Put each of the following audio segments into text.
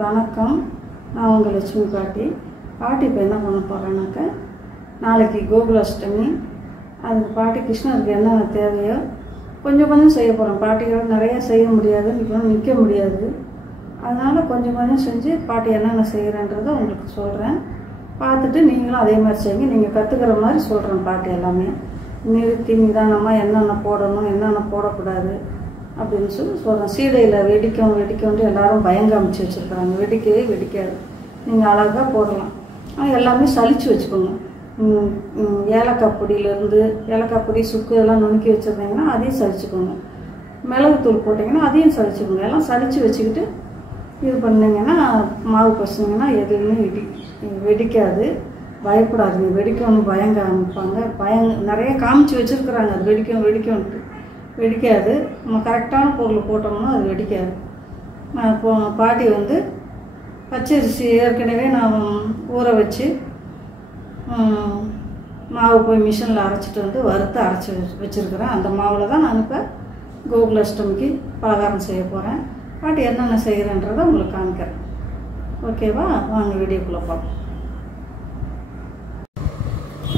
வணக்கம். நான் உங்கள் லட்சுமி பாட்டி. இப்போ என்ன பண்ண போகிறேன்னாக்க, நாளைக்கு கோகுலாஷ்டமி. அதுக்கு பாட்டி கிருஷ்ணருக்கு என்னென்ன தேவையோ கொஞ்சம் கொஞ்சம் செய்ய போகிறேன். பாட்டியோட நிறையா செய்ய முடியாது, நிற்க முடியாது. அதனால் கொஞ்சம் கொஞ்சம் செஞ்சு பாட்டி என்னென்ன செய்கிறேன்றதை உங்களுக்கு சொல்கிறேன். பார்த்துட்டு நீங்களும் அதே மாதிரி செய்யுங்க. நீங்கள் கற்றுக்கிற மாதிரி சொல்கிறேன். பாட்டி எல்லாமே நிறுத்தி நிதானமாக என்னென்ன போடணும், என்னென்ன போடக்கூடாது அப்படின்னு சொல்கிறேன். சீடையில் வெடிக்கும்ட்டு எல்லாரும் பயங்க அமைச்சு வச்சுருக்குறாங்க. வெடிக்கவே வெடிக்காது. நீங்கள் அழகாக போடலாம். ஆனால் எல்லாமே சலிச்சு வச்சுக்கோங்க. ஏலக்காய் பொடியிலேருந்து ஏலக்காய் பொடி, சுக்கு எல்லாம் நுணுக்கி வச்சுருந்தீங்கன்னா அதையும் சலிச்சுக்கோங்க. மிளகுத்தூள் போட்டிங்கன்னா அதையும் சலிச்சுக்கோங்க. எல்லாம் சலித்து வச்சுக்கிட்டு இது பண்ணிங்கன்னா, மாவு பசங்கன்னா எதுவுமே வெடிக்காது. பயப்படாதுங்க. வெடிக்கணும்னு பயங்க அமைப்பாங்க. நிறைய காமிச்சு வச்சுருக்குறாங்க. அது வெடிக்கும்ட்டு வெடிக்காது. நம்ம கரெக்டான பொருள் போட்டோம்னா அது வெடிக்காது. நான் இப்போ பாட்டி பச்சரிசி ஏற்கனவே நான் ஊற வச்சு மாவு போய் மிஷினில் அரைச்சிட்டு வறுத்து அரைச்சி வச்சுருக்கிறேன். அந்த மாவில் தான் நான் இப்போ கோகுலாஷ்டமிக்கு பலகாரம் செய்ய போகிறேன். பாட்டி என்னென்ன செய்கிறேன்றதை உங்களுக்கு காமிக்கிறேன். ஓகேவா? வாங்க வீடியோக்குள்ளே பார்ப்போம்.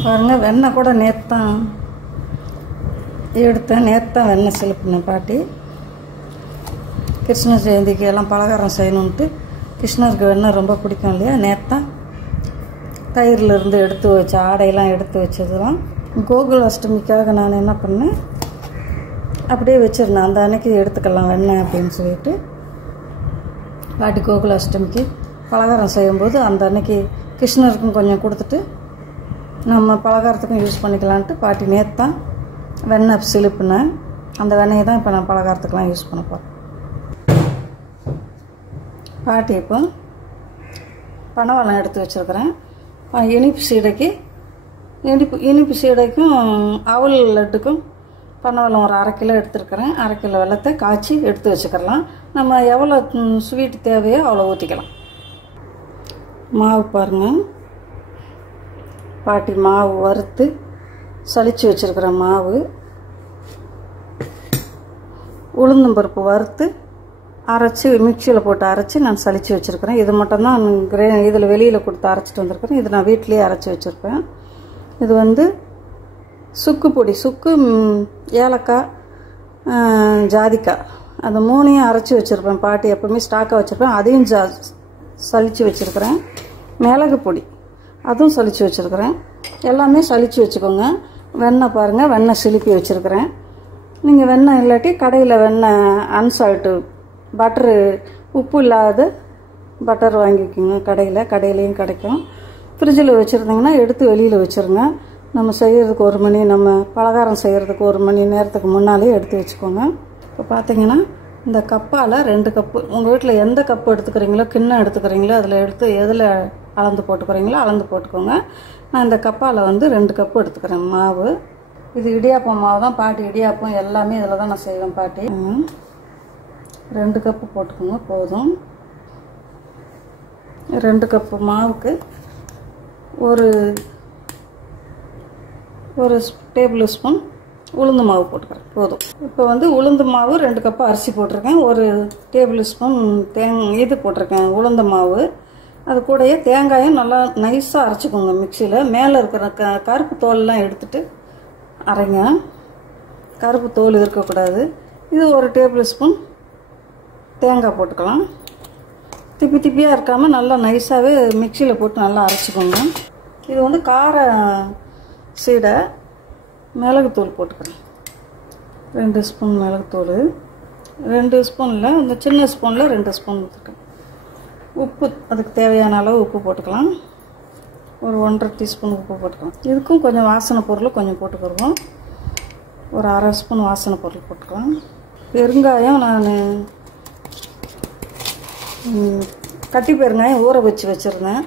பாருங்கள், வெண்ணெய் கூட நேற்று தான் வெண்ணெய் செலுப்பினேன். பாட்டி கிருஷ்ண ஜெயந்திக்கு எல்லாம் பலகாரம் செய்யணுன்ட்டு, கிருஷ்ணருக்கு வெண்ணெய் ரொம்ப பிடிக்கும் இல்லையா? நேற்று தயிரில் இருந்து எடுத்து வச்ச ஆடையெல்லாம் எடுத்து வச்சதுலாம் கோகுலாஷ்டமிக்காக நான் என்ன பண்ணேன், அப்படியே வச்சுருந்தேன். அந்த அன்னைக்கு எடுத்துக்கலாம் வெண்ணெய் அப்படின்னு சொல்லிட்டு, பாட்டி கோகுலாஷ்டமிக்கு பலகாரம் செய்யும்போது அந்த அன்னைக்கு கிருஷ்ணருக்கும் கொஞ்சம் கொடுத்துட்டு நம்ம பலகாரத்துக்கும் யூஸ் பண்ணிக்கலான்ட்டு பாட்டி நேற்று தான் வெண்ணெய் சிலுப்புனேன். அந்த வெண்ணெயை தான் இப்போ நான் பலகாரத்துக்கெலாம் யூஸ் பண்ண போகிறேன். பாட்டி இப்போ பனவெல்லம் எடுத்து வச்சுருக்கிறேன். இனிப்பு சீடைக்கும் அவல் லட்டுக்கும் பனவெல்லம் ஒரு 1/2 கிலோ எடுத்துருக்கிறேன். 1/2 கிலோ வெல்லத்தை காய்ச்சி எடுத்து வச்சுக்கலாம். நம்ம எவ்வளோ ஸ்வீட் தேவையோ அவ்வளோ ஊற்றிக்கலாம். மாவு பாருங்கள், பாட்டி மாவு வறுத்து சலிச்சு வச்சுருக்கிற மாவு, உளுந்தம்பருப்பு வறுத்து அரைச்சி மிக்சியில் போட்டு அரைச்சி நான் சலிச்சு வச்சுருக்கிறேன். இது மட்டும்தான் இதில் வெளியில் கொடுத்து அரைச்சிட்டு வந்திருக்கிறேன். இது நான் வீட்டிலேயே அரைச்சி வச்சுருப்பேன். இது சுக்கு பொடி, சுக்கு, ஏலக்காய், ஜாதிக்காய், அந்த 3ஐயும் அரைச்சி வச்சுருப்பேன். பாட்டி எப்போவுமே ஸ்டாக்காக வச்சுருப்பேன். அதையும் சலிச்சு வச்சுருக்கிறேன். மிளகு பொடி அதுவும் சலிச்சு வச்சுருக்கிறேன். எல்லாமே சலிச்சு வச்சுக்கோங்க. வெண்ணெய் பாருங்கள், வெண்ணெய் சிலுப்பி வச்சுருக்கிறேன். நீங்கள் வெண்ணெய் இல்லாட்டி கடையில் வெண்ணெய் அன்சால்ட்டு பட்டரு, உப்பு இல்லாத பட்டர் வாங்கிக்கோங்க. கடையிலையும் கிடைக்கும். ஃப்ரிட்ஜில் வச்சுருந்தீங்கன்னா எடுத்து வெளியில் வச்சுருங்க. நம்ம செய்கிறதுக்கு 1 மணி, நம்ம பலகாரம் செய்கிறதுக்கு 1 மணி நேரத்துக்கு முன்னாலே எடுத்து வச்சுக்கோங்க. இப்போ பார்த்தீங்கன்னா இந்த கப்பால் 2 கப்பு, உங்கள் வீட்டில் எந்த கப்பு எடுத்துக்கிறீங்களோ, கிண்ணம் எடுத்துக்கிறீங்களோ அதில் எடுத்து எதில் அளந்து போட்டுக்கிறீங்களோ அளந்து போட்டுக்கோங்க. நான் இந்த கப்பால் 2 கப்பு எடுத்துக்கிறேன் மாவு. இது இடியாப்பம் மாவு தான். பாட்டி இடியாப்பம் எல்லாமே இதில் தான் நான் செய்வேன். பாட்டி 2 கப்பு போட்டுக்கோங்க போதும். 2 கப்பு மாவுக்கு ஒரு டேபிள் ஸ்பூன் உளுந்து மாவு போட்டுக்கிறேன் போதும். இப்போ உளுந்து மாவு 2 கப்பு அரிசி போட்டிருக்கேன். 1 டேபிள் ஸ்பூன் இது போட்டிருக்கேன் உளுந்த மாவு. அது கூடயே தேங்காயும் நல்லா நைஸாக அரைச்சிக்கோங்க மிக்சியில். மேலே இருக்கிற கருப்பு தோலெலாம் எடுத்துகிட்டு அரைங்க. கருப்பு தோல் இருக்கக்கூடாது. இது 1 டேபிள் ஸ்பூன் தேங்காய் போட்டுக்கலாம். திப்பியாக இருக்காமல் நல்லா நைஸாகவே மிக்சியில் போட்டு நல்லா அரைச்சிக்கோங்க. இது கார சீடை. மிளகுத்தூள் போட்டுக்கிறேன். 2 ஸ்பூன் மிளகுத்தூள். 2 ஸ்பூனில் இந்த சின்ன ஸ்பூனில் 2 ஸ்பூன் ஊற்றிருக்கேன். உப்பு அதுக்கு தேவையான அளவு உப்பு போட்டுக்கலாம். ஒரு 1½ டீஸ்பூன் உப்பு போட்டுக்கலாம். இதுக்கும் கொஞ்சம் வாசனை பொருள் கொஞ்சம் போட்டுக்கிடுவோம். ஒரு 1/2 ஸ்பூன் வாசனை பொருள் போட்டுக்கலாம். பெருங்காயம் நான் கட்டி பெருங்காயம் ஊற வச்சுருந்தேன்.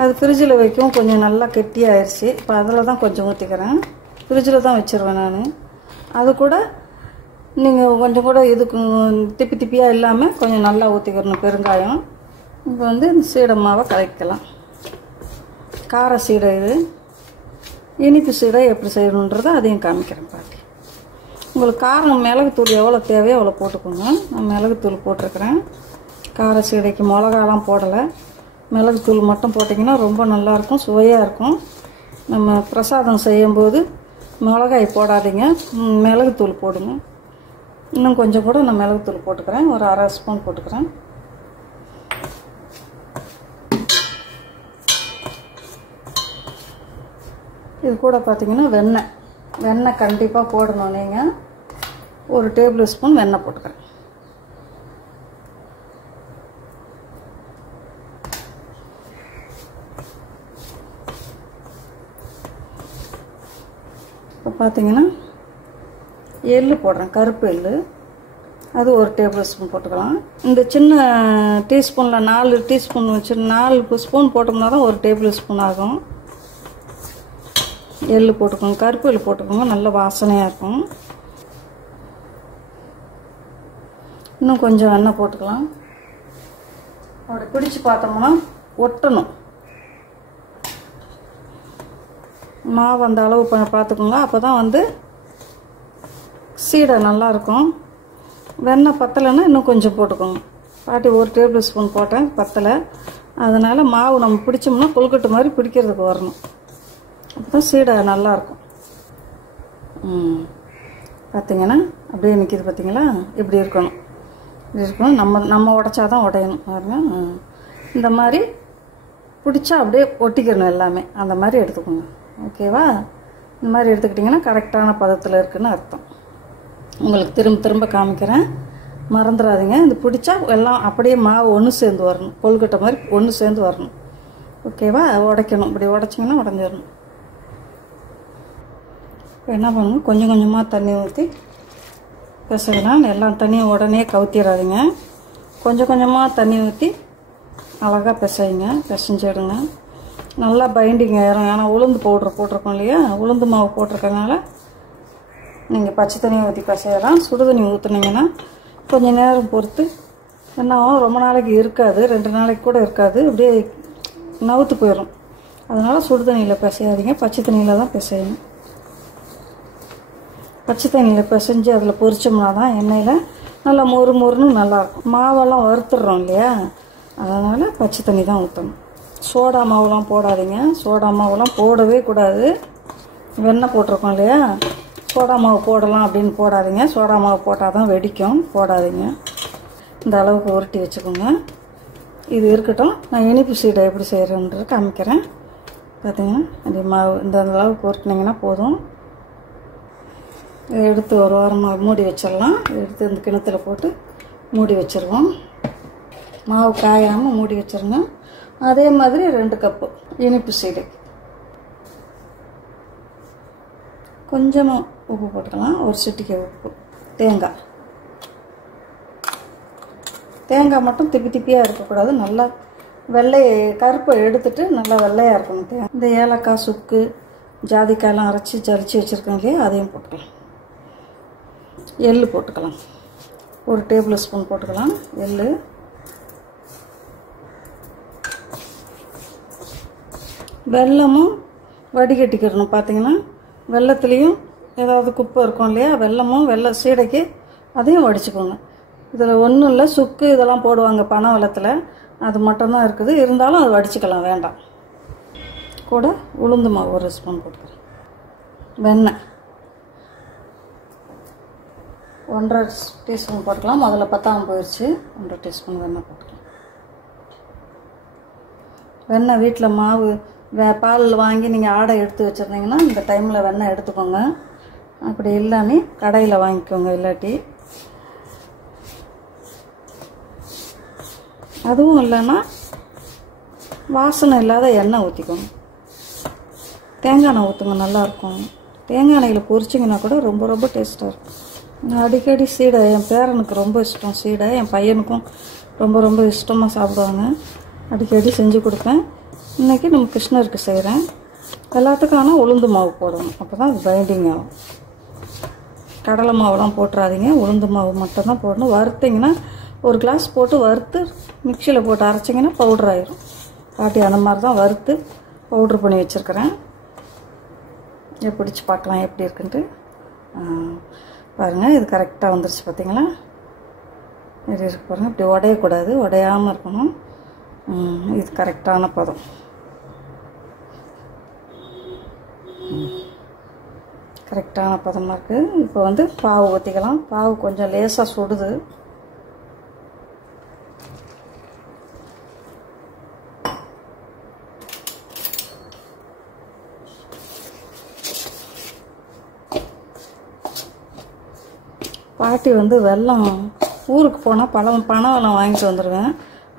அது ஃப்ரிட்ஜில் வைக்கவும் கொஞ்சம் நல்லா கெட்டியாகிடுச்சு. இப்போ அதில் தான் கொஞ்சம் ஊற்றிக்கிறேன். ஃப்ரிட்ஜில் தான் வச்சுருவேன் நான். அது கூட நீங்கள் கொஞ்சம் கூட இதுக்கு திப்பியாக இல்லாமல் கொஞ்சம் நல்லா ஊற்றிக்கிறணும் பெருங்காயம். இப்போ இந்த சீடை மாவை கலக்கலாம். கார சீடை இது. இனிப்பு சீடை எப்படி செய்யணுன்றதை அதையும் காமிக்கிறேன் பாட்டி. உங்களுக்கு காரம் மிளகுத்தூள் எவ்வளோ தேவையோ அவ்வளோ போட்டுக்கோங்க. நான் மிளகுத்தூள் போட்டிருக்கிறேன். கார சீடைக்கு மிளகாலாம் போடலை, மிளகுத்தூள் மட்டும் போட்டிங்கன்னா ரொம்ப நல்லாயிருக்கும், சுவையாக இருக்கும். நம்ம பிரசாதம் செய்யும்போது மிளகாய் போடாதீங்க, மிளகுத்தூள் போடுங்க. இன்னும் கொஞ்சம் கூட நான் மிளகுத்தூள் போட்டுக்கிறேன், ஒரு 1/2 ஸ்பூன் போட்டுக்கிறேன். இது கூட பார்த்திங்கன்னா வெண்ணெய் கண்டிப்பாக போடணும். நீங்கள் 1 டேபிள் ஸ்பூன் வெண்ணெய் போட்டுக்கிறேன். இப்போ பார்த்திங்கன்னா எள்ளு போடுறேன், கருப்பு எள்ளு, அது 1 டேபிள் ஸ்பூன் போட்டுக்கலாம். இந்த சின்ன டீஸ்பூனில் 4 டீஸ்பூன் வச்சு 4 ஸ்பூன் போட்டோம்னா தான் 1 டேபிள் ஸ்பூன் ஆகும். எள்ளு போட்டுக்கோங்க, கருப்பு எள்ளு போட்டுக்கோங்க, நல்ல வாசனையாக இருக்கும். இன்னும் கொஞ்சம் எண்ணெய் போட்டுக்கலாம். அப்படி பிடிச்சி பார்த்தோம்னா ஒட்டணும். மாவு அந்த அளவு பார்த்துக்கோங்க, அப்போ தான் வந்து சீடை நல்லாயிருக்கும். வெண்ணெய் பத்தலைன்னா இன்னும் கொஞ்சம் போட்டுக்கோங்க. பாட்டி 1 டேபிள் ஸ்பூன் போட்டேன், பத்தலை. அதனால் மாவு நம்ம பிடிச்சோம்னா கொழுக்கட்டை மாதிரி பிடிக்கிறதுக்கு வரணும், அப்போ தான் சீடை நல்லாயிருக்கும். பார்த்திங்கன்னா அப்படியே நிற்கிது பார்த்திங்களா, இப்படி இருக்கணும், இப்படி இருக்கணும். நம்ம உடைச்சாதான் உடையணும் பாருங்க. இந்த மாதிரி பிடிச்சா அப்படியே ஒட்டிக்கிறணும் எல்லாமே, அந்த மாதிரி எடுத்துக்கோங்க. ஓகேவா? இந்த மாதிரி எடுத்துக்கிட்டிங்கன்னா கரெக்டான பதத்தில் இருக்குதுன்னு அர்த்தம். உங்களுக்கு திரும்ப காமிக்கிறேன், மறந்துடாதீங்க. இது பிடிச்சா எல்லாம் அப்படியே மாவு ஒன்று சேர்ந்து வரணும், கொழுக்கட்டை மாதிரி ஒன்று சேர்ந்து வரணும். ஓகேவா? உடைக்கணும், இப்படி உடைச்சிங்கன்னா உடஞ்சிடணும். இப்போ என்ன பண்ணுங்க, கொஞ்சம் கொஞ்சமாக தண்ணி ஊற்றி பிசையலாம். எல்லாம் தண்ணியும் உடனே கவுத்திடாதீங்க, கொஞ்சம் கொஞ்சமாக தண்ணி ஊற்றி அழகாக பிசைங்க, பிசைஞ்சிடுங்க. நல்லா பைண்டிங் ஆயிரும். ஏன்னா உளுந்து பவுட்ரு போட்டிருக்கோம் இல்லையா, உளுந்து மாவு போட்டிருக்கனால நீங்கள் பச்சை தண்ணியை ஊற்றி பிசையலாம். சுடு தண்ணி ஊற்றுனீங்கன்னா கொஞ்சம் நேரம் பொறுத்து என்ன ஆகும், ரொம்ப நாளைக்கு இருக்காது, 2 நாளைக்கு கூட இருக்காது, அப்படியே நவுத்து போயிடும். அதனால் சுடு தண்ணியில் பிசையாதீங்க, பச்சை தண்ணியில் தான் பிசையணும். பச்சை தண்ணியில் பிசைஞ்சு அதில் பொரிச்சோம்னா தான் எண்ணெயில் நல்லா மொறுன்னு நல்லாயிருக்கும். மாவெல்லாம் வறுத்துடுறோம் இல்லையா, அதனால் பச்சை தண்ணி தான் ஊற்றணும். சோடா மாவுலாம் போடாதீங்க, சோடா மாவுலாம் போடவே கூடாது. வெண்ணெய் போட்டிருக்கோம் இல்லையா, சோடா மாவு போடலாம் அப்படின்னு போடாதீங்க, சோடா மாவு போட்டால் தான் வெடிக்கும், போடாதீங்க. இந்த அளவுக்கு உருட்டி வச்சுக்கோங்க. இது இருக்கட்டும், நான் இனிப்பு சீடை எப்படி செய்கிறேன்றது காமிக்கிறேன். பார்த்தீங்கன்னா இந்த மாவு இந்த அளவுக்கு உருட்டினீங்கன்னா போதும். இதை எடுத்து ஒரு வாரமாக மூடி வச்சிடலாம். எடுத்து இந்த கிணத்துல போட்டு மூடி வச்சுருவோம். மாவு காயாமல் மூடி வச்சுருங்க. அதே மாதிரி 2 கப்பு இனிப்பு சீடை, கொஞ்சமாக உப்பு போட்டுக்கலாம், ஒரு சிட்டிகை உப்பு. தேங்காய் மட்டும் திப்பியாக இருக்கக்கூடாது, நல்லா கருப்பை எடுத்துட்டு நல்லா வெள்ளையாக இருக்கணும். இந்த ஏலக்காய், சுக்கு, ஜாதிக்காயெல்லாம் அரைச்சி ஜலிச்சு வச்சுருக்கோம் இல்லையா, அதையும் போட்டுக்கலாம். எள்ளு போட்டுக்கலாம், 1 டேபிள் ஸ்பூன் போட்டுக்கலாம் எள்ளு. வெல்லமும் வடிகட்டிக்கிறணும். பார்த்திங்கன்னா வெல்லத்துலேயும் ஏதாவது குப்பை இருக்கும் இல்லையா, வெல்ல சீடைக்கு அதையும் வடிச்சுக்கோங்க. இதில் ஒன்றும் இல்லை, சுக்கு இதெல்லாம் போடுவாங்க பனை வெல்லத்தில், அது மட்டும்தான் இருக்குது. இருந்தாலும் அது வடிச்சுக்கலாம், வேண்டாம். கூட உளுந்து மாவு 1 ஸ்பூன் போட்டுக்கிறேன். வெண்ணெய் 1.5 டீஸ்பூன் போட்டுக்கலாம். முதல்ல பத்தாமல் போயிடுச்சு, 1.5 டீஸ்பூன் வெண்ணெய் போட்டுக்கலாம். வெண்ணெய் வீட்டில் மாவு பால் வாங்கி நீங்கள் ஆடை எடுத்து வச்சுருந்தீங்கன்னா இந்த டைமில் வெண்ணெய் எடுத்துக்கோங்க. அப்படி இல்லைன்னு கடையில் வாங்கிக்கோங்க. இல்லாட்டி அதுவும் இல்லைன்னா வாசனை இல்லாத எண்ணெய் ஊற்றிக்கோங்க. தேங்காய் எண்ணெய் ஊற்றுங்க, நல்லாயிருக்கும். தேங்காய் எண்ணெயில் பொரிச்சிங்கன்னா கூட ரொம்ப ரொம்ப டேஸ்ட்டாக இருக்கும். நான் அடிக்கடி சீடை, என் பேரனுக்கு ரொம்ப இஷ்டம் சீடை, என் பையனுக்கும் ரொம்ப ரொம்ப இஷ்டமாக சாப்பிடுவாங்க. அடிக்கடி செஞ்சு கொடுப்பேன். இன்றைக்கி நம்ம கிருஷ்ணருக்கு செய்கிறேன். எல்லாத்துக்கும் ஆனால் உளுந்து மாவு போடணும், அப்போ தான் அது பைண்டிங் ஆகும். கடலை மாவுலாம் போட்டுறாதீங்க, உளுந்து மாவு மட்டும்தான் போடணும். வறுத்திங்கன்னா 1 கிளாஸ் போட்டு வறுத்து மிக்சியில் போட்டு அரைச்சிங்கன்னா பவுட்ரு ஆயிரும். பாட்டி அந்த மாதிரி தான் வறுத்து பவுட்ரு பண்ணி வச்சுருக்கிறேன். பிடிச்சி பார்க்கலாம் எப்படி இருக்குன்ட்டு. பாருங்கள், இது கரெக்டாக வந்துருச்சு பார்த்தீங்களா. இது இருக்கு பாருங்கள். இப்படி உடையக்கூடாது, உடையாமல் இருக்கணும். இது கரெக்டான பதம். கரெக்டான பதமாக இருக்குது. இப்போ வந்து பாவு ஊற்றிக்கலாம். பாவு கொஞ்சம் லேசாக சுடுது. பாட்டி வந்து வெல்லம் ஊருக்கு போனால் பனை வெல்லம் வாங்கிட்டு வந்துடுவேன்.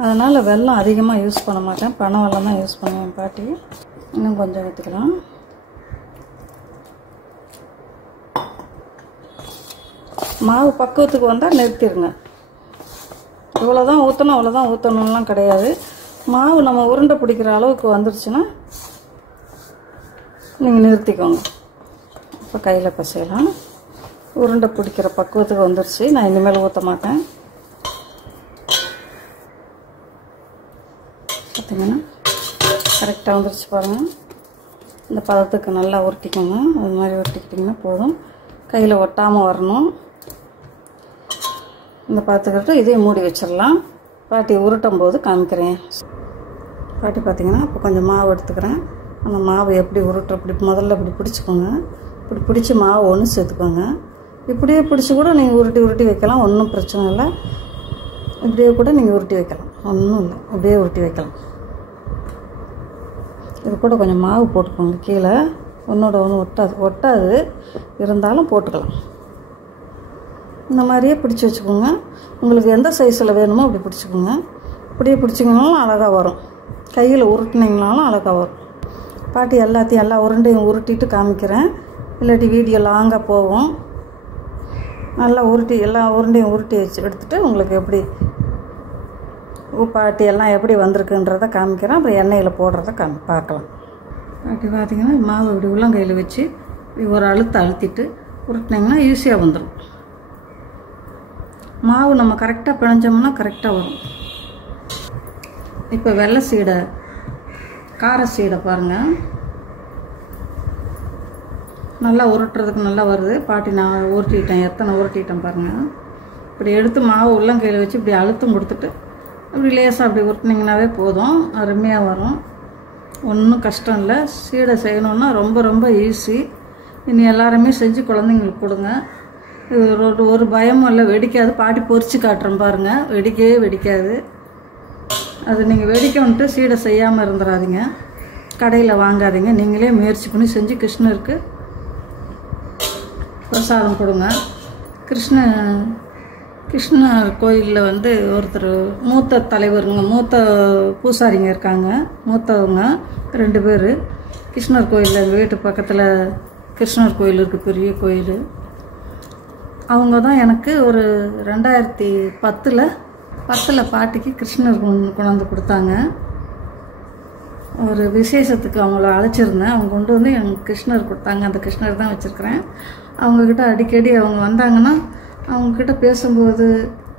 அதனால் வெல்லம் அதிகமாக யூஸ் பண்ண மாட்டேன், பனை வெல்லம் தான் யூஸ் பண்ணுவேன் பாட்டி. இன்னும் கொஞ்சம் ஊற்றிக்கலாம். மாவு பக்குவத்துக்கு வந்தால் நிறுத்திடுங்க. இவ்வளோதான் ஊற்றணும் அவ்வளோதான் ஊற்றணும்லாம் கிடையாது. மாவு நம்ம உருண்டை பிடிக்கிற அளவுக்கு வந்துடுச்சுன்னா நீங்கள் நிறுத்திக்கோங்க. இப்போ கையில் பசையலாம். உருண்டை பிடிக்கிற பக்குவத்துக்கு வந்துடுச்சு. நான் இனிமேல் ஊற்ற மாட்டேன். பார்த்தீங்கன்னா கரெக்டாக வந்துடுச்சு பாருங்கள். இந்த பதத்துக்கு நல்லா உருட்டிக்கோங்க. அது மாதிரி உருட்டிக்கிட்டிங்கன்னா போதும். கையில் ஒட்டாமல் வரணும். இந்த பதத்துக்கிட்ட இதையும் மூடி வச்சிடலாம். பாட்டி உருட்டும் போது காமிக்கிறேன். பாட்டி பார்த்தீங்கன்னா இப்போ கொஞ்சம் மாவு எடுத்துக்கிறேன். அந்த மாவு எப்படி இப்படி முதல்ல இப்படி பிடிச்சிக்கோங்க. இப்படி பிடிச்சி மாவு ஒன்று சேர்த்துக்கோங்க. இப்படியே பிடிச்சி கூட நீங்கள் உருட்டி வைக்கலாம், ஒன்றும் பிரச்சனை இல்லை. இப்படியே கூட நீங்கள் உருட்டி வைக்கலாம், ஒன்றும் இல்லை. அப்படியே உருட்டி வைக்கலாம். இது கூட கொஞ்சம் மாவு போட்டுக்கோங்க. கீழே ஒன்றோட ஒன்று ஒட்டாது இருந்தாலும் போட்டுக்கலாம். இந்த மாதிரியே பிடிச்சி வச்சுக்கோங்க. உங்களுக்கு எந்த சைஸில் வேணுமோ அப்படி பிடிச்சிக்கோங்க. இப்படியே பிடிச்சிங்கனாலும் அழகாக வரும். கையில் உருட்டினீங்கனாலும் அழகாக வரும். பாட்டி எல்லா உருண்டையும் உருட்டிட்டு காமிக்கிறேன், இல்லாட்டி வீடியோ லாங்காக போகும். நல்லா உருட்டி எல்லா உருண்டையும் உருட்டி எடுத்துகிட்டு உங்களுக்கு எப்படி பாட்டி எல்லாம் எப்படி வந்திருக்குன்றதை காமிக்கிறேன். அப்புறம் எண்ணெயில் போடுறத பார்க்கலாம். பாட்டி பார்த்திங்கன்னா மாவு இப்படி உள்ளங்கையில் வச்சு இப்படி ஒரு அழுத்திட்டு உருட்டினீங்கன்னா ஈஸியாக வந்துடும். மாவு நம்ம கரெக்டாக பிணைஞ்சோம்னா கரெக்டாக வரும். இப்போ வெள்ளை சீடை, கார சீடை பாருங்கள், நல்லா உருட்டுறதுக்கு நல்லா வருது. பாட்டி நான் உருட்டிட்டேன், எத்தனை உருட்டிட்டேன் பாருங்கள். இப்படி எடுத்து மாவு உள்ளங்கையில் வச்சு இப்படி அழுத்தம் கொடுத்துட்டு அப்படி லேசாக அப்படி உருட்டினீங்கன்னாவே போதும், அருமையாக வரும். ஒன்றும் கஷ்டம் இல்லை. சீடை செய்யணுன்னா ரொம்ப ஈஸி. இனி எல்லாருமே செஞ்சு குழந்தைங்களுக்கு கொடுங்க. இது ஒரு பயமும் இல்லை, வெடிக்காது. பாட்டி பொரிச்சு காட்டுறேன் பாருங்கள், வெடிக்கவே வெடிக்காது. அது நீங்கள் வெடிக்கணுன்ட்டு சீடை செய்யாமல் இருந்துடாதீங்க, கடையில் வாங்காதீங்க. நீங்களே முயற்சி பண்ணி செஞ்சு கிருஷ்ணருக்கு பிரசாதம் கொடுங்க. கிருஷ்ணர் கோயிலில் வந்து ஒருத்தர் மூத்த தலைவருங்க, மூத்த பூசாரிங்க இருக்காங்க. மூத்தவங்க 2 பேர். கிருஷ்ணர் கோயிலில் எங்கள் வீட்டு பக்கத்தில் கிருஷ்ணர் கோயில் இருக்குது, பெரிய கோயில். அவங்க தான் எனக்கு ஒரு 2010 பாட்டிக்கு கிருஷ்ணர் கொண்டாந்து கொடுத்தாங்க. ஒரு விசேஷத்துக்கு அவங்கள அழைச்சிருந்தேன். அவங்க கொண்டு வந்து எனக்கு கிருஷ்ணர் கொடுத்தாங்க. அந்த கிருஷ்ணர் தான் வச்சுருக்கிறேன். அவங்கக்கிட்ட அடிக்கடி அவங்க வந்தாங்கன்னா அவங்கக்கிட்ட பேசும்போது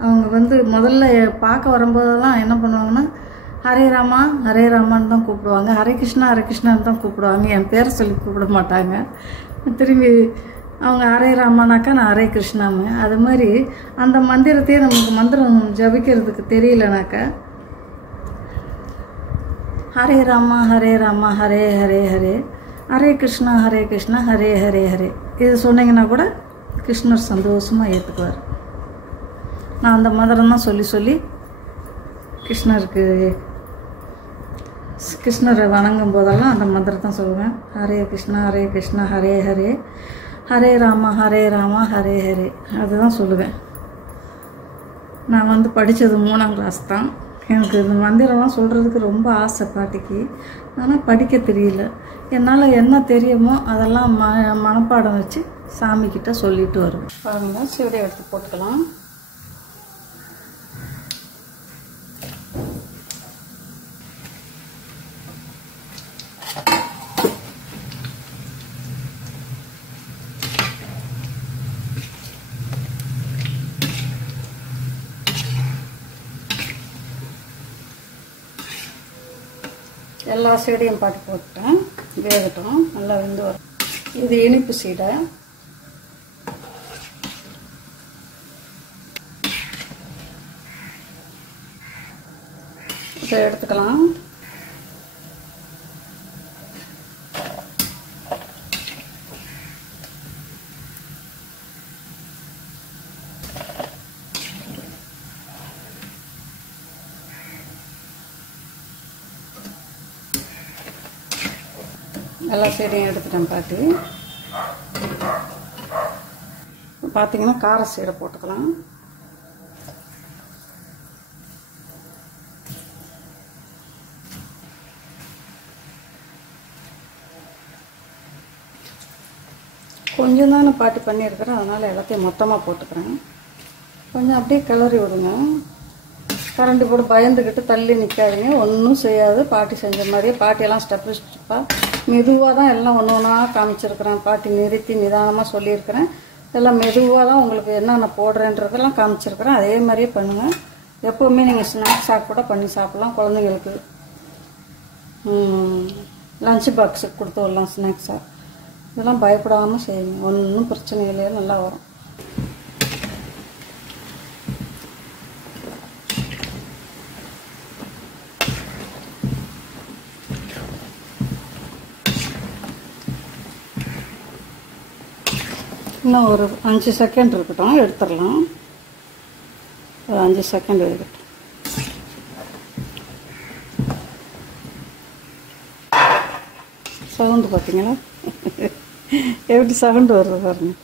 அவங்க வந்து முதல்ல பார்க்க வரும்போதெல்லாம் என்ன பண்ணுவாங்கன்னா ஹரே ராமா ஹரே ராமான்னு தான் கூப்பிடுவாங்க. ஹரே கிருஷ்ணான்னு தான் கூப்பிடுவாங்க. என் பேரை சொல்லி கூப்பிட மாட்டாங்க. திரும்பி அவங்க ஹரே ராமானாக்கா நான் ஹரே கிருஷ்ணாங்க. அது மாதிரி அந்த மந்திரத்தையே நமக்கு மந்திரம் ஜபிக்கிறதுக்கு தெரியலனாக்கா ஹரே ராமா ஹரே ராமா ஹரே ஹரே ஹரே ஹரே கிருஷ்ணா ஹரே ஹரே ஹரே இது சொன்னீங்கன்னா கூட கிருஷ்ணர் சந்தோஷமாக ஏற்றுக்குவார். நான் அந்த மந்திரம் தான் சொல்லி கிருஷ்ணரை வணங்கும் போதெல்லாம் அந்த மந்திரம் தான் சொல்லுவேன். ஹரே கிருஷ்ணா ஹரே ஹரே ஹரே ராமா ஹரே ஹரே அதுதான் சொல்லுவேன். நான் வந்து படித்தது 3ஆம் கிளாஸ் தான். எனக்கு இந்த மந்திரம்லாம் சொல்கிறதுக்கு ரொம்ப ஆசை பாட்டிக்கு. ஆனால் படிக்க தெரியல. என்னால் என்ன தெரியுமோ அதெல்லாம் மனப்பாடம் வச்சு சாமிக்கிட்ட சொல்லிட்டு வருவேன். பாருங்கள், சிவடை எடுத்து போட்டுக்கலாம். எல்லா சீடையும் பாட்டி போட்டுட்டேன், வேகட்டும், நல்லா வெந்து வரும். இது இனிப்பு சீடை. இப்போ எடுத்துக்கலாம். எல்லா சைடையும் எடுத்துட்டேன் பாட்டி. பார்த்தீங்கன்னா கார சீடை போட்டுக்கலாம். கொஞ்சம் தானே பாட்டி பண்ணியிருக்கிறேன், அதனால் எல்லாத்தையும் மொத்தமாக போட்டுக்கிறேன். கொஞ்சம் அப்படியே கிளறி விடுங்க. கரண்டி போட்டு பயந்துக்கிட்டு தள்ளி நிற்காதீங்க, ஒன்றும் செய்யாது. பாட்டி செஞ்ச மாதிரியே பாட்டியெல்லாம் ஸ்டெப்பு ஸ்டெப்பாக மெதுவாக தான் எல்லாம் ஒன்று ஒன்றா காமிச்சிருக்கிறேன். பாட்டி நிறுத்தி நிதானமாக சொல்லியிருக்கிறேன். எல்லாம் மெதுவாக தான் உங்களுக்கு என்னென்ன போடுறேன்றதெல்லாம் காமிச்சிருக்கிறேன். அதே மாதிரியே பண்ணுங்கள். எப்போவுமே நீங்கள் ஸ்நாக்ஸாக கூட பண்ணி சாப்பிட்லாம். குழந்தைங்களுக்கு லஞ்ச் பாக்ஸுக்கு கொடுத்து விடலாம் ஸ்நாக்ஸாக. இதெல்லாம் பயப்படாமல் செய்யுங்க, ஒன்றும் பிரச்சனை இல்லையா, நல்லா வரும். இன்னும் ஒரு 5 செகண்ட் இருக்கட்டும், எடுத்துடலாம். ஒரு 5 செகண்ட் இருக்கட்டும். சவுண்டு பார்த்தீங்களா, எப்படி சவுண்டு வருது பாருங்க.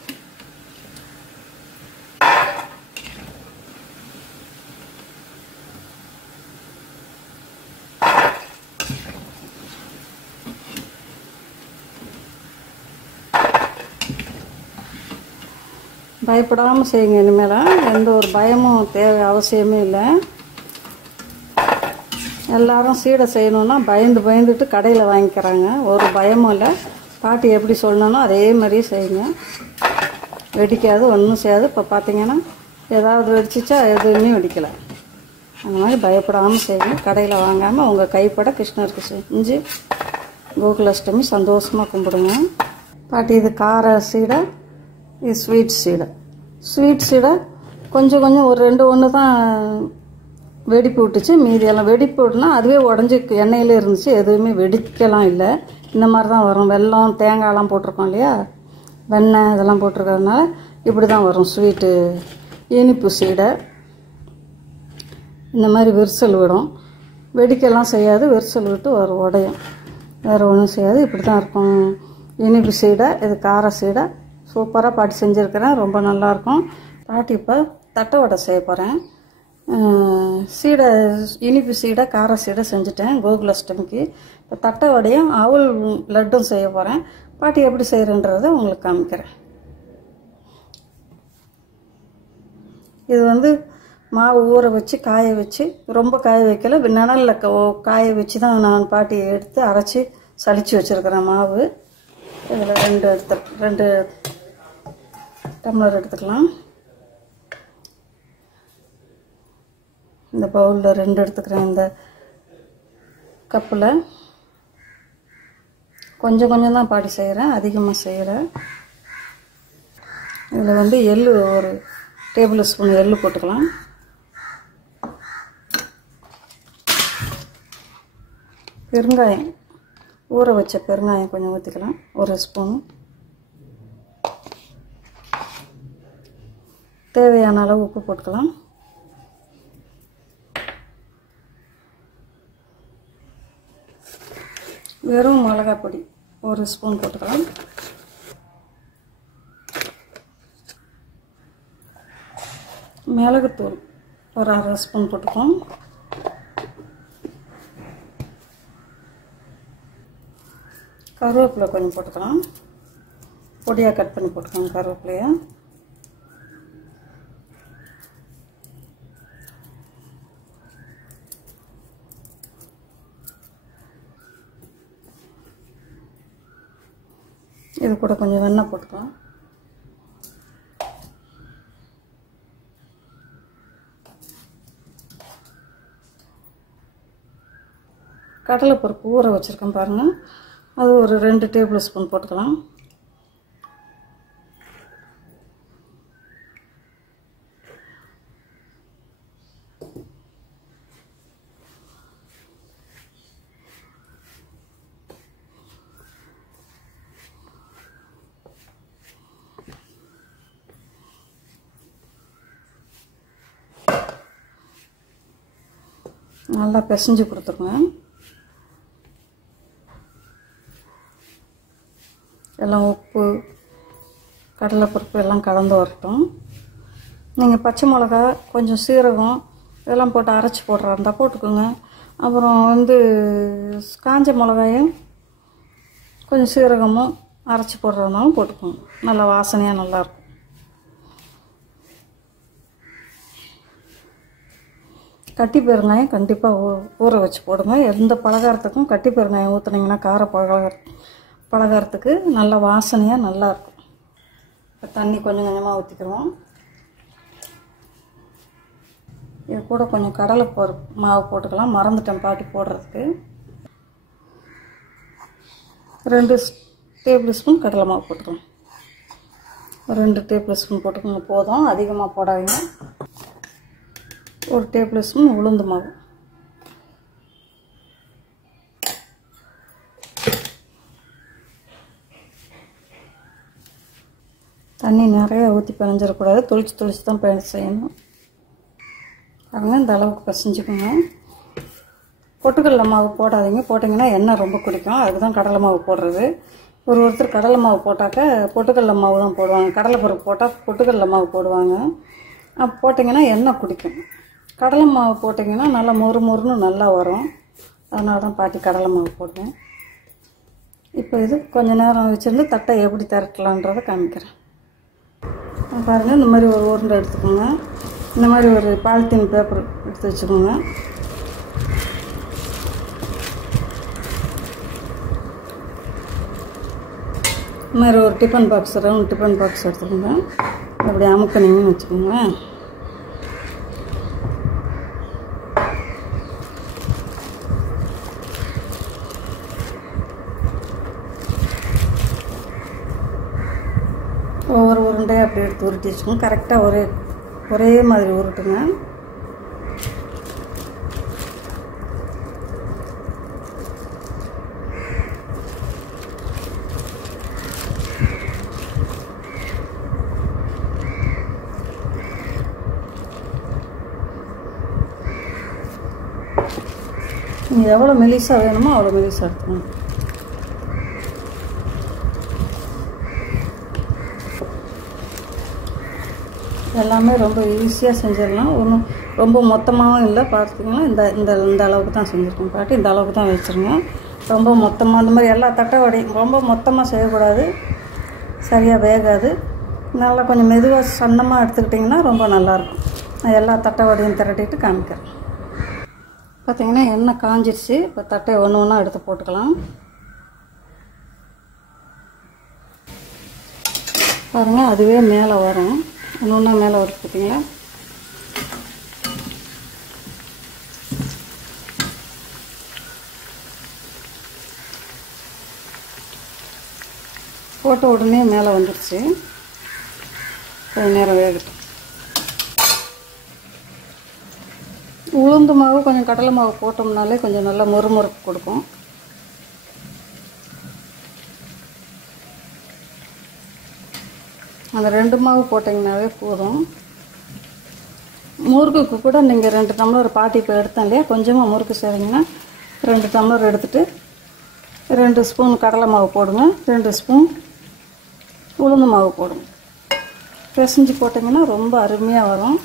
பயப்படாமல் செய்யுங்க. இனிமேல் எந்த ஒரு பயமும் தேவை அவசியமே இல்லை. எல்லாரும் சீடை செய்யணுன்னா பயந்துட்டு கடையில் வாங்கிக்கிறாங்க. ஒரு பயமும் இல்லை. பாட்டி எப்படி சொல்லணும்னோ அதே மாதிரி செய்யுங்க. வெடிக்காது, ஒன்றும் செய்யாது. இப்போ பார்த்தீங்கன்னா ஏதாவது வெடிச்சிச்சா, எதுவுமே வெடிக்கலை. அந்த மாதிரி பயப்படாமல் செய்யுங்க. கடையில் வாங்காமல் உங்கள் கைப்பட கிருஷ்ணருக்கு செஞ்சு கோகுலாஷ்டமி சந்தோஷமாக கும்பிடுங்க. பாட்டி இது கார சீடை, இது ஸ்வீட் சீடை. ஸ்வீட் சீடை கொஞ்சம் ஒரு 2 தான் வெடிப்பு விட்டுச்சு. மீதியெல்லாம் வெடிப்பு விட்டுனா அதுவே உடஞ்சி எண்ணெயில் இருந்துச்சு. எதுவுமே வெடிக்கலாம் இல்லை. இந்த மாதிரி தான் வரும். வெல்லம் தேங்காயெல்லாம் போட்டிருக்கோம் இல்லையா, வெண்ணெய் இதெல்லாம் போட்டிருக்கிறதுனால இப்படி தான் வரும் ஸ்வீட்டு. இனிப்பு சீடை இந்த மாதிரி விரிசல் விடும். வெடிக்கலாம் செய்யாது, விரிசல் விட்டு ஒரு உடையும். வேறு ஒன்றும் செய்யாது. இப்படி தான் இருக்கும் இனிப்பு சீடை. இது கார சீடை. சூப்பராக பாட்டி செஞ்சுருக்கிறேன், ரொம்ப நல்லாயிருக்கும். பாட்டி இப்போ தட்டை வடை செய்ய போகிறேன். சீடை இனிப்பு சீடை கார சீடை செஞ்சுட்டேன் கோகுலாஷ்டமிக்கு. இப்போ தட்டை வடையும் அவல் லட்டும் செய்ய போகிறேன். பாட்டி எப்படி செய்கிறேன்றதை உங்களுக்கு காமிக்கிறேன். இது வந்து மாவு ஊற வச்சு காய வச்சு, ரொம்ப காய வைக்கல, நிழலில் காய வச்சு தான் நான் பாட்டி எடுத்து அரைச்சி சலிச்சு வச்சுருக்கிறேன் மாவு. இதில் 2 டம்ளர் எடுத்துக்கலாம். இந்த பவுலில் 2 எடுத்துக்கிறேன். இந்த கப்பில் கொஞ்சம் தான் பாட்டி செய்கிறேன், அதிகமாக செய்கிறேன். இதில் வந்து எள்ளு ஒரு டேபிள் ஸ்பூன் எள்ளு போட்டுக்கலாம். பெருங்காயம், ஊற வச்ச பெருங்காயம் கொஞ்சம் ஊற்றிக்கலாம், 1 ஸ்பூனு. தேவையான அளவு உப்பு போட்டுக்கலாம். வெறும் மிளகாய் பொடி 1 ஸ்பூன் போட்டுக்கலாம். மிளகுத்தூள் ஒரு 1/2 ஸ்பூன் போட்டுக்கலாம். கருவேப்பிலை கொஞ்சம் போட்டுக்கலாம். பொடியாக கட் பண்ணி போட்டுக்கலாம் கருவேப்பிலையை. இது கூட கொஞ்சம் வெண்ணெய் போட்டுக்கலாம். கடலைப்பருப்பு ஊற வச்சுருக்கேன் பாருங்கள், அது ஒரு 2 டேபிள் ஸ்பூன் போட்டுக்கலாம். நல்லா பிசைஞ்சு கொடுத்துருங்க. எல்லாம் உப்பு கடலைப்பருப்பு எல்லாம் கலந்து வரட்டும். நீங்கள் பச்சை மிளகா கொஞ்சம் சீரகம் இதெல்லாம் போட்டு அரைச்சி போடுறா இருந்தால் போட்டுக்கோங்க. அப்புறம் காஞ்ச மிளகாயும் கொஞ்சம் சீரகமும் அரைச்சி போடுறதுனாலும் போட்டுக்கோங்க. நல்லா வாசனையாக நல்லாயிருக்கும். கட்டி பெருங்காயம் கண்டிப்பாக ஊற வச்சு போடுங்க. எந்த பலகாரத்துக்கும் கட்டி பெருங்காயம் ஊற்றுனீங்கன்னா கார பலகாரத்துக்கு நல்ல வாசனையாக நல்லாயிருக்கும். இப்போ தண்ணி கொஞ்சம் கொஞ்சமாக ஊற்றிக்கிறோம். இது கூட கொஞ்சம் கடலைப்பருப்பு மாவு போட்டுக்கலாம். மறந்துட்டேன் பாட்டி போடுறதுக்கு. 2 டேபிள் ஸ்பூன் கடலை மாவு போட்டுக்கலாம். 2 டேபிள் ஸ்பூன் போட்டுக்கோங்க போதும், அதிகமாக போடாதீங்க. 1 டேபிள் ஸ்பூன் உளுந்து மாவு. தண்ணி நிறைய ஊற்றி பிணைஞ்சிடக்கூடாது, தொளிச்சு தான் செய்யணும். பாருங்க, இந்த அளவுக்கு பிசைஞ்சுக்கோங்க. பொட்டுக்கடலை மாவு போடாதீங்க, போட்டிங்கன்னா எண்ணெய் ரொம்ப குடிக்கும். அதுக்கு தான் கடலை மாவு போடுறது. ஒருத்தர் கடலை மாவு போட்டாக்க பொட்டுக்கடலை மாவு தான் போடுவாங்க. கடலைப்பருப்பு போட்டால் பொட்டுக்கடலை மாவு போடுவாங்க. அப்போ போட்டிங்கன்னா எண்ணெய் குடிக்கும். கடலை மாவு போட்டிங்கன்னா நல்லா மொறுன்னு நல்லா வரும். அதனால தான் பாட்டி கடலை மாவு போடுவேன். இப்போ இது கொஞ்சம் நேரம் வச்சுருந்து தட்டை எப்படி திரட்டலான்றதை காமிக்கிறேன். பாருங்கள், இந்த மாதிரி ஒரு உருண்டை எடுத்துக்கோங்க. இந்த மாதிரி ஒரு பாலித்தீன் பேப்பர் எடுத்து வச்சுக்கோங்க. இந்த மாதிரி ஒரு tiffin box, round tiffin box எடுத்துக்கோங்க. அப்படி அமுக்கணிங்கன்னு வச்சுக்கோங்க. ஒவ்வொரு உருண்டையாக அப்படி எடுத்து உருட்டி வச்சுக்கோங்க. கரெக்டாக ஒரே மாதிரி உருட்டுங்க. நீங்கள் எவ்வளோ மெலிசாக வேணுமோ அவ்வளோ மெலிசாக எடுத்துக்கணும். எல்லாமே ரொம்ப ஈஸியாக செஞ்சிடலாம். ஒன்றும் ரொம்ப மொத்தமாகவும் இல்லை. பார்த்திங்கன்னா இந்த அளவுக்கு தான் செஞ்சுருக்கோம் பாட்டி. இந்த அளவுக்கு தான் வச்சுருங்க. ரொம்ப மொத்தமாக அந்த மாதிரி எல்லா தட்டை வடையும் ரொம்ப மொத்தமாக செய்யக்கூடாது, சரியாக வேகாது. நல்லா கொஞ்சம் மெதுவாக சன்னமாக எடுத்துக்கிட்டிங்கன்னா ரொம்ப நல்லாயிருக்கும். நான் எல்லா தட்டை வடையும் திரட்டிட்டு காமிக்கிறேன். பார்த்திங்கன்னா எண்ணெய் காஞ்சிடுச்சு. இப்போ தட்டை ஒன்று ஒன்றா எடுத்து போட்டுக்கலாம். பாருங்கள், அதுவே மேலே வரும். ஒன்று ஒன்றா மேலே வருது பார்த்தீங்களா? போட்ட உடனே மேலே வந்துடுச்சு. கொஞ்சம் நேரம் வேகட்டும். உளுந்து மாவு கொஞ்சம் கடலை மாவு போட்டோம்னாலே கொஞ்சம் நல்லா மொறுமொறுப்பு கொடுக்கும். அந்த 2 மாவு போட்டிங்கனாவே போதும். முறுக்குக்கு கூட நீங்கள் 2 டம்ளர் பாட்டி இப்போ எடுத்தேன் இல்லையா, கொஞ்சமாக முறுக்கு செய்வீங்கன்னா 2 டம்ளர் எடுத்துகிட்டு 2 ஸ்பூன் கடலை மாவு போடுங்க, 2 ஸ்பூன் உளுந்து மாவு போடுங்க. பிசைஞ்சு போட்டிங்கன்னா ரொம்ப அருமையாக வரும்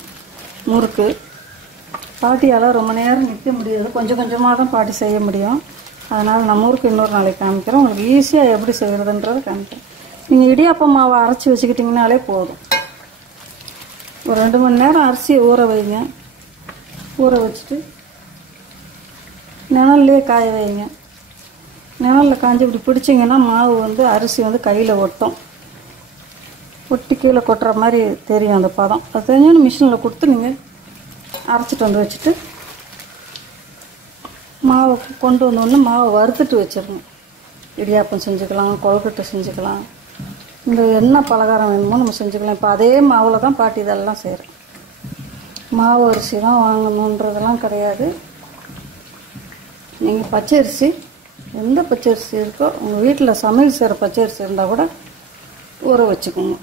முறுக்கு. பாட்டியால் ரொம்ப நேரம் நிற்க முடியாது, கொஞ்சம் கொஞ்சமாக தான் பாட்டி செய்ய முடியும். அதனால் நான் முறுக்கு இன்னொரு நாளைக்கு காமிக்கிறேன். உங்களுக்கு ஈஸியாக எப்படி செய்கிறதுன்றது காமிக்கிறேன். நீங்கள் இடியாப்ப மாவை அரைச்சி வச்சுக்கிட்டிங்கனாலே போதும். ஒரு 2 மணி நேரம் அரிசியை ஊற வைங்க. ஊற வச்சுட்டு நிழல்லையே காய வைங்க. நிழலில் காஞ்சி இப்படி பிடிச்சிங்கன்னா மாவு அரிசி கையில் ஒட்டும். ஒட்டி கீழே கொட்டுற மாதிரி தெரியும் அந்த பதம். அது தெரிஞ்சுன்னு மிஷினில் கொடுத்து நீங்கள் அரைச்சிட்டு வந்து வச்சுட்டு மாவை கொண்டு வந்தோடனே மாவை வறுத்துட்டு வச்சிடணும். இடியாப்பம் செஞ்சுக்கலாம், கொழுக்கட்டை செஞ்சுக்கலாம், இந்த என்ன பலகாரம் வேணுமோ நம்ம செஞ்சுக்கலாம். இப்போ அதே மாவில் தான் பாட்டி இதெல்லாம் செய்கிறேன். மாவு அரிசி தான் வாங்கணுன்றதெல்லாம் கிடையாது. நீங்கள் பச்சரிசி, எந்த பச்சரிசி இருக்கோ உங்கள் வீட்டில் சமையல் செய்கிற பச்சரிசி இருந்தால் கூட ஊற வச்சுக்கோங்க.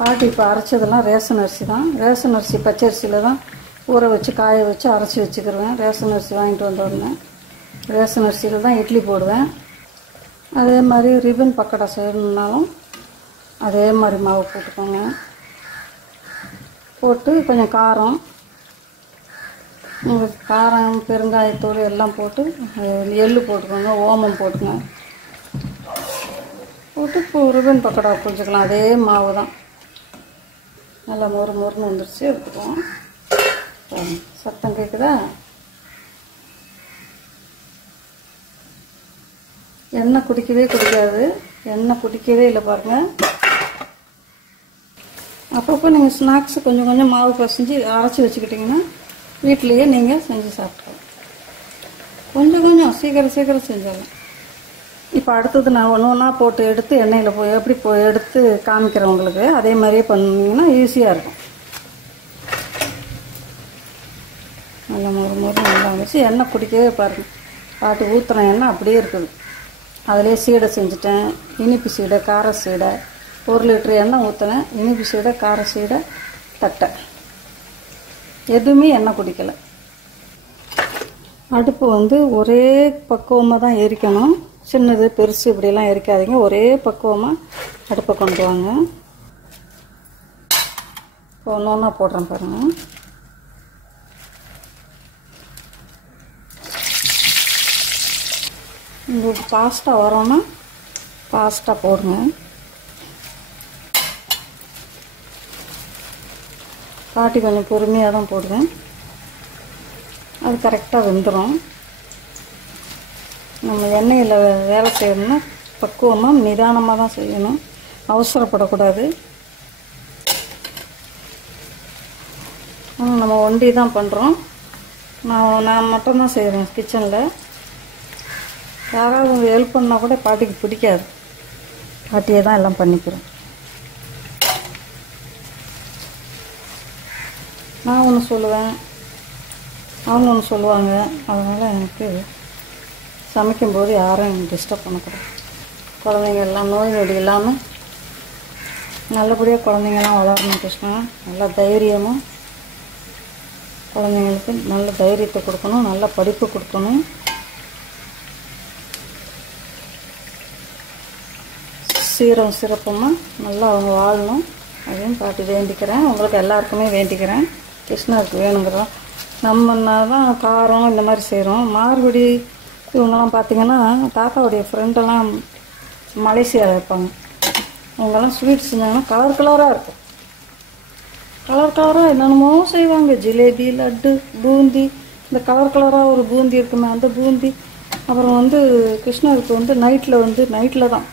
பாட்டி இப்போ அரைச்சதெல்லாம் ரேஷன் அரிசி தான். ரேஷன் அரிசி பச்சரிசியில் தான் ஊற வச்சு காய வச்சு அரைச்சி வச்சுக்கிடுவேன். ரேஷன் அரிசி வாங்கிட்டு வந்த உடனே ரேஷன் அரிசியில் தான் இட்லி போடுவேன். அதே மாதிரி ரிப்பன் பக்கோடா செய்யணுன்னாலும் அதே மாதிரி மாவு போட்டுக்கோங்க. போட்டு கொஞ்சம் காரம், உங்களுக்கு காரம் பெருங்காயத்தூள் எல்லாம் போட்டு எள்ளு போட்டுக்கோங்க, ஓமம் போட்டுங்க. போட்டு இப்போ ரிப்பன் பக்கோடா புரிஞ்சுக்கலாம். அதே மாவு தான். நல்லா மொறு மொறுன்னு வந்துருச்சு. எடுத்துக்குவோம். சத்தம் கேட்குதா? எண்ணெய் குடிக்கவே குடிக்காது. எண்ணெய் குடிக்கவே இல்லை பாருங்கள். அப்பப்போ நீங்கள் ஸ்நாக்ஸு கொஞ்சம் கொஞ்சம் மாவு பசைஞ்சு அரைச்சி வச்சுக்கிட்டிங்கன்னா வீட்டிலையே நீங்கள் செஞ்சு சாப்பிட்லாம். கொஞ்சம் கொஞ்சம் சீக்கிரம் செஞ்சாலும். இப்போ அடுத்தது நான் ஒன்று ஒன்றா போட்டு எடுத்து எண்ணெயில் போய் எப்படி எடுத்து காமிக்கிறேன் உங்களுக்கு. அதே மாதிரியே பண்ணிங்கன்னா ஈஸியாக இருக்கும். நல்லா மொறு நல்லா வச்சு எண்ணெய் குடிக்கவே பாருங்கள். பாட்டு ஊற்றுன எண்ணெய் அப்படியே இருக்குது. அதிலே சீடை செஞ்சுட்டேன். இனிப்பு சீடை, கார சீடை. 1 லிட்டர் எண்ணெய் ஊற்றினேன். இனிப்பு சீடை, கார சீடை, தட்டை. எதுவுமே எண்ணெய் குடிக்கலை. அடுப்பு வந்து ஒரே பக்குவமாக தான் எரிக்கணும். சின்னது பெருசு இப்படியெல்லாம் எரிக்காதீங்க. ஒரே பக்குவமாக அடுப்பை கொண்டு வாங்க. இப்போ ஒன்று ஒன்றா போடுறேன் பாருங்கள். உங்களுக்கு ஃபாஸ்ட்டாக வரோன்னா ஃபாஸ்ட்டாக போடுங்க. பாட்டி கொஞ்சம் பொறுமையாக தான் போடுவேன். அது கரெக்டாக வெந்துடும். நம்ம எண்ணெயில் வேலை செய்யணும்னா பக்குவமாக நிதானமாக தான் செய்யணும். அவசரப்படக்கூடாது. நம்ம ஒண்டி தான் பண்ணுறோம். நான் மட்டும்தான் செய்கிறேன் கிச்சனில். யாராவது ஹெல்ப் பண்ணால் கூட பாட்டிக்கு பிடிக்காது. பாட்டியே தான் எல்லாம் பண்ணிக்கிறேன். நான் ஒன்று சொல்லுவேன், அவங்க ஒன்று சொல்லுவாங்க. அதனால் எனக்கு சமைக்கும்போது யாரும் டிஸ்டர்ப் பண்ணக்கூடாது. குழந்தைங்க எல்லாம் நோய் நொடி இல்லாமல் நல்லபடியாக குழந்தைங்கள்லாம் வளரணும். கிருஷ்ணா நல்ல தைரியமும், குழந்தைங்களுக்கு நல்ல தைரியத்தை கொடுக்கணும், நல்ல படிப்பு கொடுக்கணும். சீரம் சிறப்புமாக நல்லா அவங்க வாழணும். அதையும் பாட்டி வேண்டிக்கிறேன். உங்களுக்கு எல்லாருக்குமே வேண்டிக்கிறேன். கிருஷ்ணருக்கு வேணுங்கிறோம். நம்மன்னா தான் காரம் இந்த மாதிரி செய்கிறோம். மார்கழி இவங்கெல்லாம் பார்த்திங்கன்னா தாத்தாவுடைய ஃப்ரெண்டெல்லாம் மலேசியாவில் இருப்பாங்க. அவங்கெல்லாம் ஸ்வீட் செஞ்சாங்கன்னா கலர் கலராக இருக்கும். கலர் கலராக என்னென்னமோ செய்வாங்க. ஜிலேபி, லட்டு, பூந்தி. இந்த கலர் கலராக ஒரு பூந்தி இருக்குமே, அந்த பூந்தி. அப்புறம் வந்து கிருஷ்ணருக்கு வந்து நைட்டில் தான்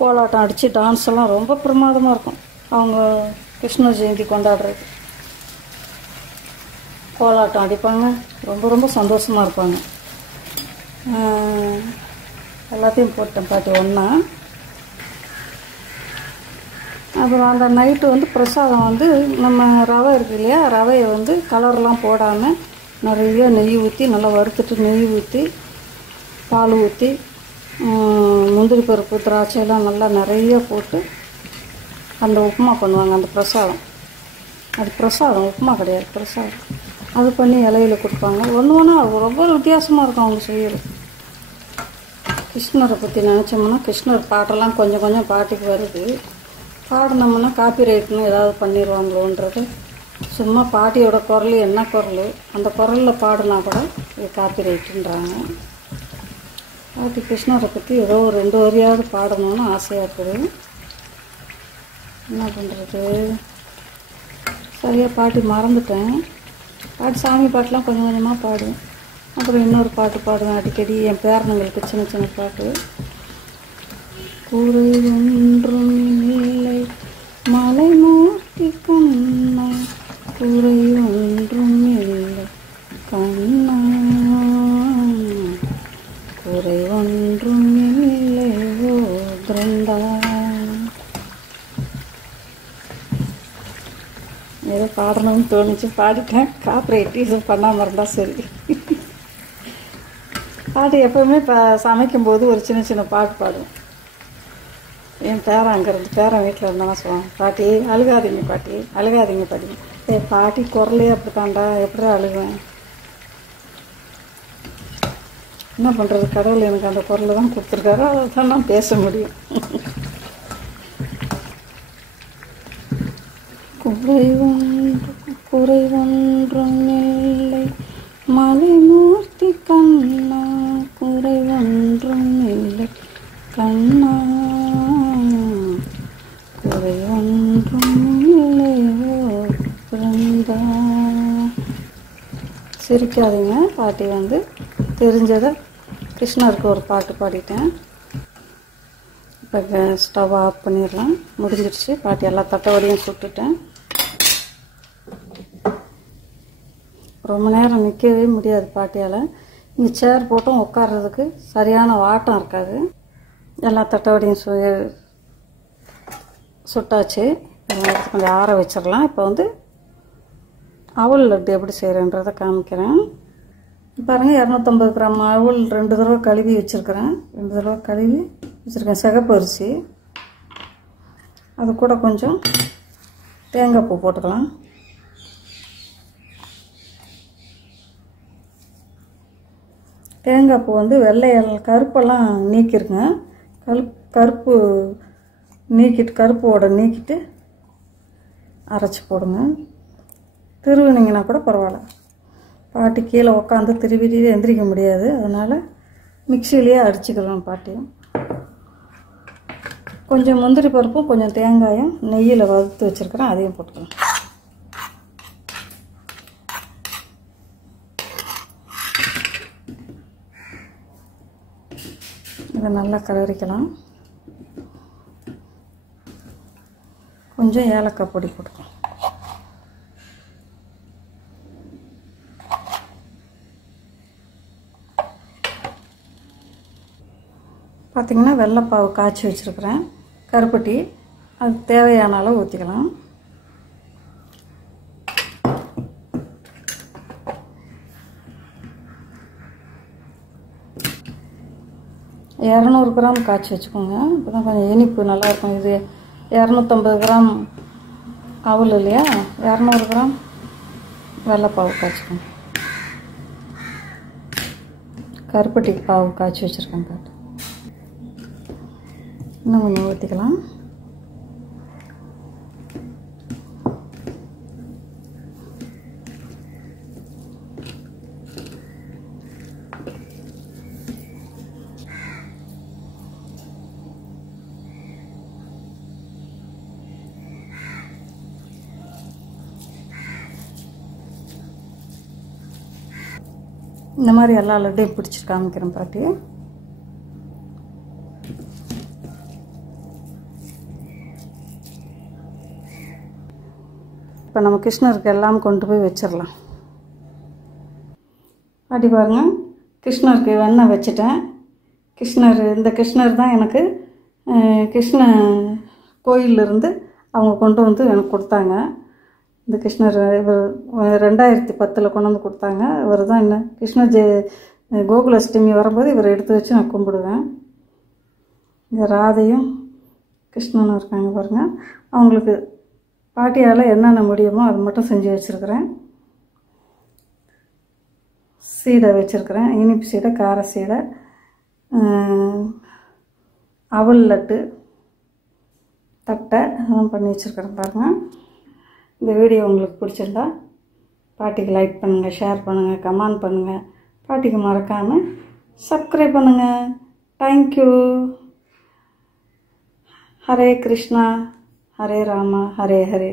கோலாட்டம் அடித்து டான்ஸ் எல்லாம் ரொம்ப பிரமாதமாக இருக்கும். அவங்க கிருஷ்ண ஜெயந்தி கொண்டாடுறது கோலாட்டம் அடிப்பாங்க. ரொம்ப ரொம்ப சந்தோஷமாக இருப்பாங்க. எல்லாத்தையும் போட்டேன் பாட்டி ஒன்றா. அப்புறம் அந்த நைட்டு வந்து பிரசாதம் வந்து நம்ம ரவை இருக்குது இல்லையா, ரவையை வந்து கலர்லாம் போடாமல் நிறைய நெய் ஊற்றி நல்லா வறுத்துட்டு நெய் ஊற்றி பால் ஊற்றி முந்திரி பருப்பு திராட்சையெல்லாம் நல்லா நிறைய போட்டு அந்த உப்புமா பண்ணுவாங்க. அந்த பிரசாதம், அது பிரசாதம், உப்புமா கிடையாது, பிரசாதம். அது பண்ணி இலையில் கொடுப்பாங்க. ஒன்று ஒன்றா ரொம்ப வித்தியாசமாக இருக்கும் அவங்க செய்யறது. கிருஷ்ணரை பற்றி நினச்சோம்னா கிருஷ்ணர் பாட்டெல்லாம் கொஞ்சம் கொஞ்சம் பாட்டுக்கு வருது. பாடினோம்னா காப்பி ரைட்னு ஏதாவது பண்ணிடுவாங்களோன்றது. சும்மா பாட்டியோட குரல் என்ன குரல், அந்த குரலில் பாடினா கூட இது காப்பி ரைட்டுன்றாங்க. பாட்டி கிருஷ்ணரை பற்றி ஏதோ ஒரு 2 வரியாவது பாடணும்னு ஆசையாக இருக்குது. என்ன பண்ணுறது, சரியாக பாட்டி மறந்துட்டேன். பாட்டு சாமி பாட்டெலாம் கொஞ்சம் கொஞ்சமாக பாடுவேன். அப்புறம் இன்னொரு பாட்டு பாடுவேன் அடிக்கடி என் பேரனுங்களுக்கு சின்ன சின்ன பாட்டு. குறை ஒன்றும் இல்லை மலை நோக்கி கண்ணா, குறை ஒன்றும் இல்லை கண்ணா, குறை ஒன்றும் இல்லை ஓ பிருந்தா. ஏதோ பாடணும்னு தோணுச்சு, பாடிட்டேன். காப்பிரைட் எதுவும் பண்ணாமல் இருந்தால் சரி. பாட்டு எப்போவுமே சமைக்கும்போது ஒரு சின்ன சின்ன பாட்டு பாடுவேன். என் பேரன் அங்கேருந்து பேரன் வீட்டில் இருந்தாலும் சொல்லுவான், பாட்டி அழுகாதீங்க, பாட்டி அழுகாதீங்க, பாட்டி பாட்டி குரலே அப்படித்தாண்டா, எப்படி அழுவேன்? என்ன பண்ணுறது, கடவுள் எனக்கு அந்த குரலை தான் கொடுத்துருக்காரு, அதை தான் நான் பேச முடியும். குறை ஒன்றும் இல்லை மலைமூர்த்தி கண்ணா, குறை ஒன்றும் இல்லை கண்ணா, குறை ஒன்றும் இல்லை பிறந்தா. சிரிக்காதீங்க, பாட்டி வந்து தெரிஞ்சதை கிருஷ்ணருக்கு ஒரு பாட்டு பாடிட்டேன். இப்போ ஸ்டவ் ஆஃப் பண்ணிடலாம். முடிஞ்சிடுச்சு. பாட்டி எல்லா தட்டவடையும் சுட்டுட்டேன். ரொம்ப நேரம் நிற்கவே முடியாது பாட்டியால். இங்கே சேர் போட்டும் உட்கார்றதுக்கு சரியான வாட்டம் இருக்காது. எல்லா தட்டவடையும் சுட்டாச்சு. எடுத்து கொஞ்சம் ஆற வச்சிடலாம். இப்போ வந்து அவல் லட்டு எப்படி செய்கிறேன்றதை காமிக்கிறேன். பாருங்கள், 250 கிராம் அவல் 2 தடவை கழுவி வச்சுருக்கிறேன். 2 தடவை கழுவி வச்சுருக்கேன். சிகப்பு அரிசி, அது கூட கொஞ்சம் தேங்காய் பூ போட்டுக்கலாம். தேங்காய் பூ வந்து வெள்ளை கருப்பெல்லாம் நீக்கிருங்க. கருப்பு நீக்கிட்டு, கருப்போட நீக்கிட்டு அரைச்சி போடுங்க. திருவினிங்கன்னா கூட பரவாயில்ல. பாட்டி கீழே உட்காந்து திருவிட்டு எந்திரிக்க முடியாது, அதனால் மிக்சியிலேயே அடிச்சுக்கலாம். பாட்டியும் கொஞ்சம் முந்திரி பருப்பும் கொஞ்சம் தேங்காயும் நெய்யில் வறுத்து வச்சுருக்கிறேன், அதையும் போட்டுக்கலாம். இதை நல்லா கலரிக்கலாம். கொஞ்சம் ஏலக்காய் பொடி போட்டுக்கலாம். பார்த்திங்கன்னா வெள்ளைப்பாவு காய்ச்சி வச்சுருக்கிறேன், கருப்பட்டி. அது தேவையான அளவு ஊற்றிக்கலாம். $200 காய்ச்சி வச்சுக்கோங்க, இப்போ தான் கொஞ்சம் இனிப்பு நல்லாயிருக்கும். இது 250 கிராம் அவல் இல்லையா, 200 கிராம் வெள்ளைப்பாவு காய்ச்சிக்கோங்க. கருப்பட்டி பாவு காய்ச்சி வச்சுருக்கேன். பாட்டு இன்னும் கொஞ்சம் ஊற்றிக்கலாம். இந்த மாதிரி எல்லா லட்டையும் பிடிச்சி காமிக்கிறேன் பாட்டி. இப்போ நம்ம கிருஷ்ணருக்கு எல்லாம் கொண்டு போய் வச்சிடலாம். பாட்டி பாருங்கள், கிருஷ்ணருக்கு வெண்ணெய் வச்சுட்டேன். இந்த கிருஷ்ணர் தான் எனக்கு கிருஷ்ண கோயிலிருந்து அவங்க கொண்டு வந்து எனக்கு கொடுத்தாங்க. இந்த கிருஷ்ணர் இவர் 2010 கொண்டு வந்து கொடுத்தாங்க. இவர் தான் என்ன கோகுலாஷ்டமி வரும்போது இவர் எடுத்து வச்சு நான் கும்பிடுவேன். இந்த ராதையும் கிருஷ்ணனும் இருக்காங்க பாருங்கள். அவங்களுக்கு பாட்டியால் என்னென்ன முடியுமோ அது மட்டும் செஞ்சு வச்சுருக்கிறேன். சீடை வச்சுருக்கிறேன், இனிப்பு சீடை, கார சீடை, அவல் லட்டு, தட்டை அதெல்லாம் பண்ணி வச்சுருக்கிறேன் பாருங்கள். இந்த வீடியோ உங்களுக்கு பிடிச்சிருந்தா பாட்டிக்கு லைக் பண்ணுங்கள், ஷேர் பண்ணுங்கள், கமெண்ட் பண்ணுங்கள். பாட்டிக்கு மறக்காமல் சப்ஸ்கிரைப் பண்ணுங்கள். தேங்க்யூ. ஹரே கிருஷ்ணா, ஹரே ராமா, ஹரே ஹரே.